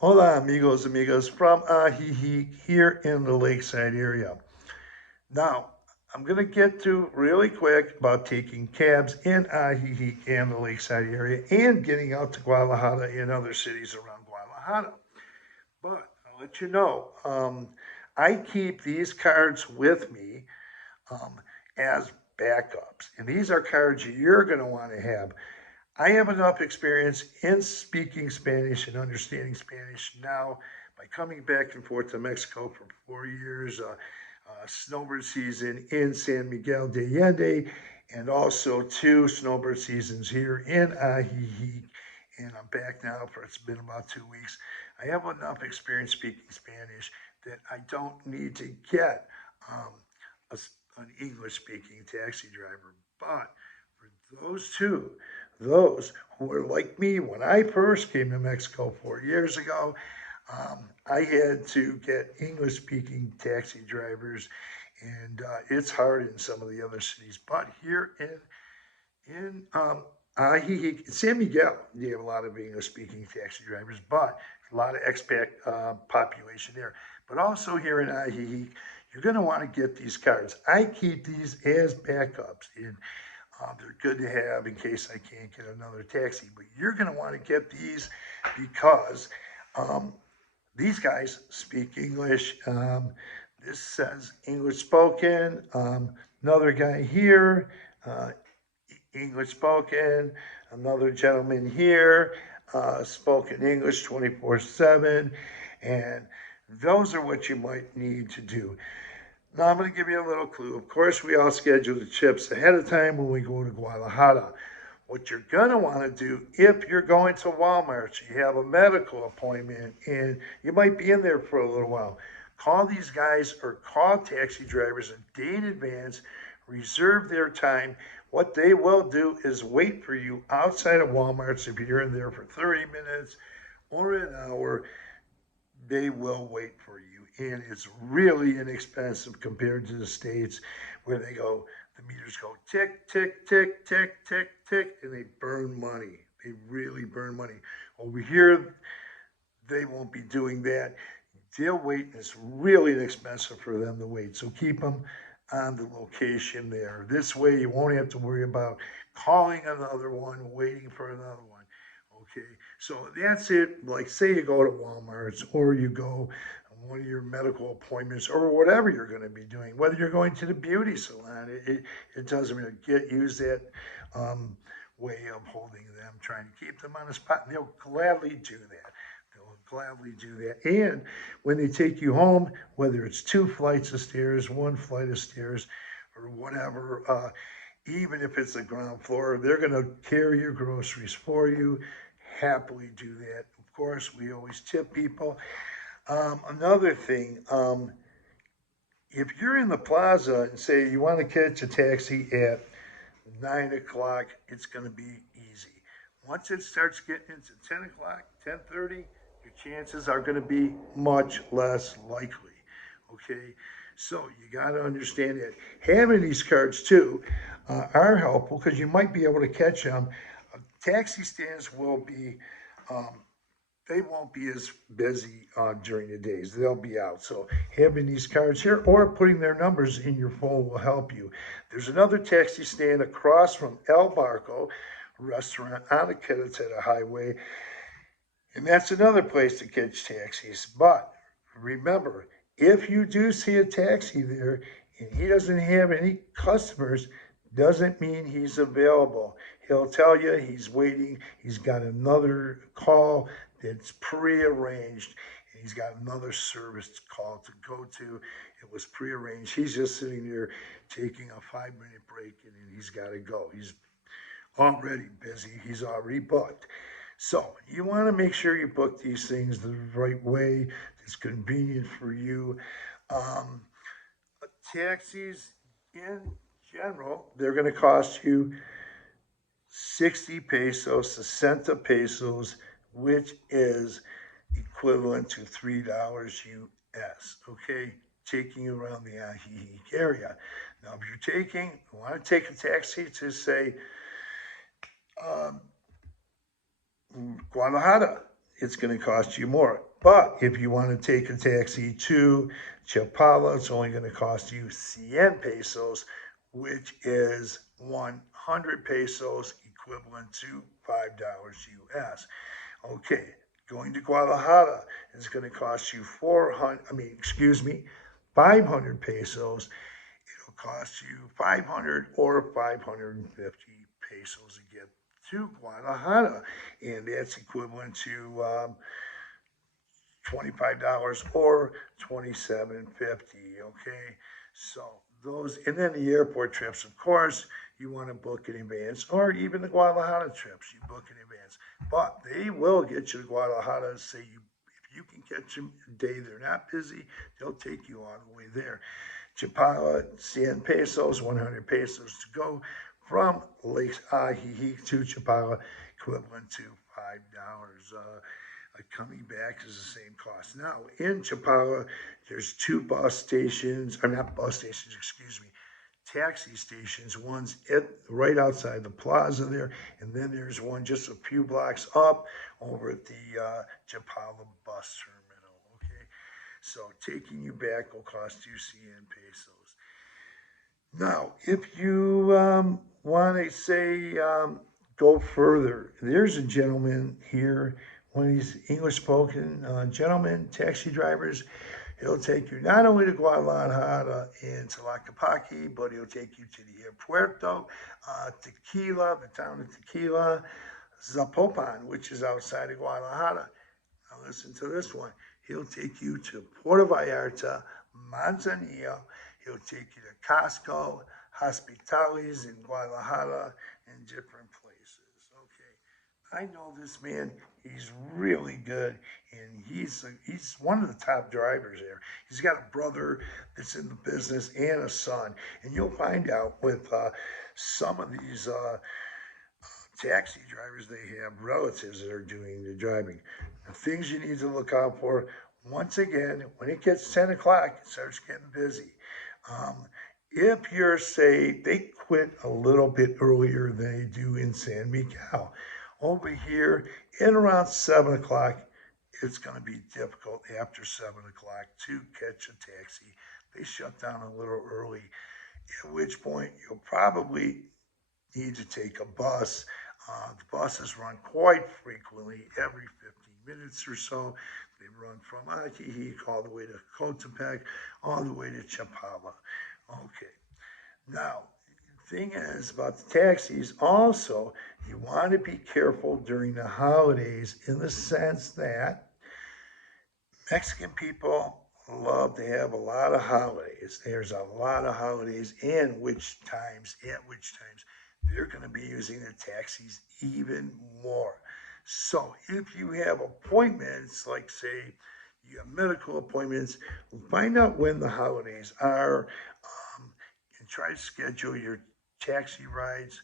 Hola, amigos, amigas from Ajijic here in the lakeside area. Now, I'm going to get to really quick about taking cabs in Ajijic and the lakeside area and getting out to Guadalajara and other cities around Guadalajara. But I'll let you know, I keep these cards with me um, as backups. And these are cards you're going to want to have. I have enough experience in speaking Spanish and understanding Spanish now by coming back and forth to Mexico for 4 years, snowbird season in San Miguel de Allende, and also two snowbird seasons here in Ajijic. And I'm back now for it's been about 2 weeks. I have enough experience speaking Spanish that I don't need to get um, a, an English speaking taxi driver. But for those who were like me when I first came to Mexico 4 years ago, I had to get English speaking taxi drivers, and it's hard in some of the other cities. But here in San Miguel, you have a lot of English speaking taxi drivers, but a lot of expat population there. But also here in Ajijic, you're going to want to get these cards. I keep these as backups, and they're good to have in case I can't get another taxi. But you're going to want to get these because um, these guys speak English. This says English spoken. Another guy here, uh, English spoken. Another gentleman here, spoken English 24/7. And those are what you might need to do. Now, I'm going to give you a little clue. Of course, we all schedule the trips ahead of time when we go to Guadalajara. What you're going to want to do if you're going to Walmart, you have a medical appointment and you might be in there for a little while. Call these guys or call taxi drivers a day in advance, reserve their time. What they will do is wait for you outside of Walmart's if you're in there for 30 minutes or an hour. They will wait for you. And it's really inexpensive compared to the States where they go, the meters go tick, tick, tick, tick, tick, tick, and they burn money. They really burn money. Over here, they won't be doing that. They'll wait, and it's really inexpensive for them to wait. So keep them on the location there. This way, you won't have to worry about calling another one, waiting for another one. Okay, so that's it. Like, say you go to Walmart's or you go on one of your medical appointments or whatever you're going to be doing, whether you're going to the beauty salon, it doesn't really use that um, way of holding them, trying to keep them on the spot. And they'll gladly do that. They'll gladly do that. And when they take you home, whether it's 2 flights of stairs, 1 flight of stairs, or whatever, even if it's the ground floor, they're going to carry your groceries for you. Happily do that. Of course, we always tip people. Another thing, if you're in the plaza and say you want to catch a taxi at 9 o'clock, it's going to be easy. Once it starts getting into 10 o'clock, 10:30, your chances are going to be much less likely. Okay, so you got to understand that having these cards too are helpful because you might be able to catch them. Taxi stands will be um, they won't be as busy during the days. They'll be out. So having these cards here or putting their numbers in your phone will help you. There's another taxi stand across from El Barco restaurant on the Querétaro Highway, and that's another place to catch taxis. But remember, if you do see a taxi there and he doesn't have any customers, doesn't mean he's available. He'll tell you he's waiting. He's got another call that's prearranged. And he's got another service call to go to. It was prearranged. He's just sitting there taking a 5 minute break and then he's got to go. He's already busy. He's already booked. So you want to make sure you book these things the right way. It's convenient for you. Um, Taxis in general, they're going to cost you 60 pesos, 60 pesos, which is equivalent to $3 US. Okay, taking you around the Ajijic area. Now, if you want to take a taxi to say um, Guadalajara, it's going to cost you more. But if you want to take a taxi to Chapala, it's only going to cost you 100 pesos, which is 100 pesos, equivalent to $5 US. Okay, going to Guadalajara is going to cost you 500 pesos. It'll cost you 500 or 550 pesos to get to Guadalajara, and that's equivalent to $25 or 27.50. Okay, so those, and then the airport trips, of course, you want to book in advance, or even the Guadalajara trips, you book in advance. But they will get you to Guadalajara. Say you, if you can catch them a day they're not busy, they'll take you all the way there. Chapala, 100 pesos, 100 pesos to go from Lake Ajijic to Chapala, equivalent to $5. Coming back is the same cost. Now, in Chapala, there's two bus stations, or not bus stations, excuse me, taxi stations. One's right outside the plaza there, and then there's one just a few blocks up over at the Chapala bus terminal. Okay, so taking you back will cost you 100 pesos. Now, if you want to say go further, there's a gentleman here, one of these English spoken gentlemen, taxi drivers. He'll take you not only to Guadalajara and Tlaquepaque, but he'll take you to the airpuerto, Tequila, the town of Tequila, Zapopan, which is outside of Guadalajara. Now listen to this one. He'll take you to Puerto Vallarta, Manzanillo. He'll take you to Costco, Hospitales in Guadalajara, and different places. Okay, I know this man. He's really good, and he's one of the top drivers there. He's got a brother that's in the business and a son, and you'll find out with some of these taxi drivers, they have relatives that are doing the driving. The things you need to look out for, once again, when it gets 10 o'clock, it starts getting busy. Um, if you're, say, they quit a little bit earlier than they do in San Miguel. Over here, at around 7 o'clock, it's going to be difficult after 7 o'clock to catch a taxi. They shut down a little early, at which point you'll probably need to take a bus. The buses run quite frequently, every 15 minutes or so. They run from Ajijic all the way to Cotepec, all the way to Chapala. Okay, now, the thing is about the taxis, also, you want to be careful during the holidays in the sense that Mexican people love to have a lot of holidays. There's a lot of holidays, and at which times, they're going to be using the taxis even more. So if you have appointments, like say you have medical appointments, find out when the holidays are, and try to schedule your taxi rides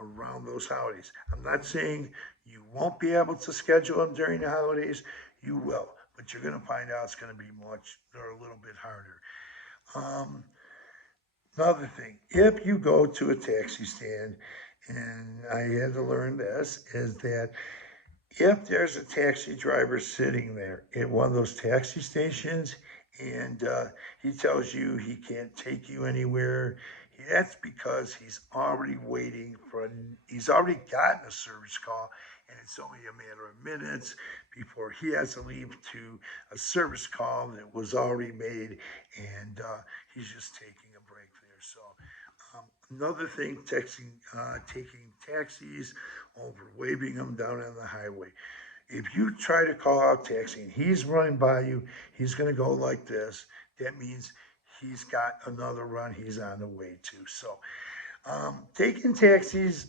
around those holidays. I'm not saying you won't be able to schedule them during the holidays. You will, but you're going to find out it's going to be much or a little bit harder. Um, Another thing, if you go to a taxi stand, and I had to learn this, is that if there's a taxi driver sitting there at one of those taxi stations and he tells you he can't take you anywhere, that's because he's already gotten a service call, and it's only a matter of minutes before he has to leave to a service call that was already made, and he's just taking a break there. So another thing, taking taxis over, waving them down on the highway. If you try to call out taxi and he's running by you, he's going to go like this. That means he's got another run he's on the way to. So taking taxis,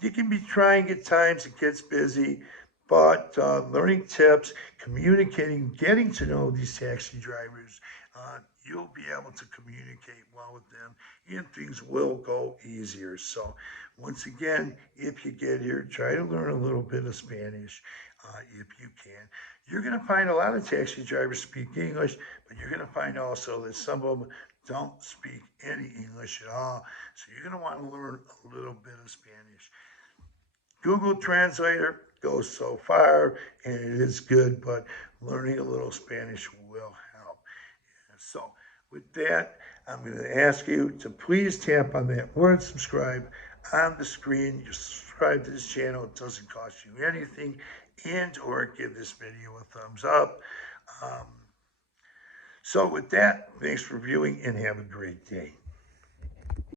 you can be trying at times, it gets busy, but learning tips, communicating, getting to know these taxi drivers, you'll be able to communicate well with them and things will go easier. So, once again, if you get here, try to learn a little bit of Spanish if you can. You're going to find a lot of taxi drivers speak English, but you're going to find also that some of them don't speak any English at all. So, you're going to want to learn a little bit of Spanish. Google Translator, goes so far, and it is good, but learning a little Spanish will help. So with that, I'm going to ask you to please tap on that word subscribe on the screen. You subscribe to this channel. It doesn't cost you anything. And or give this video a thumbs up. So with that, thanks for viewing and have a great day.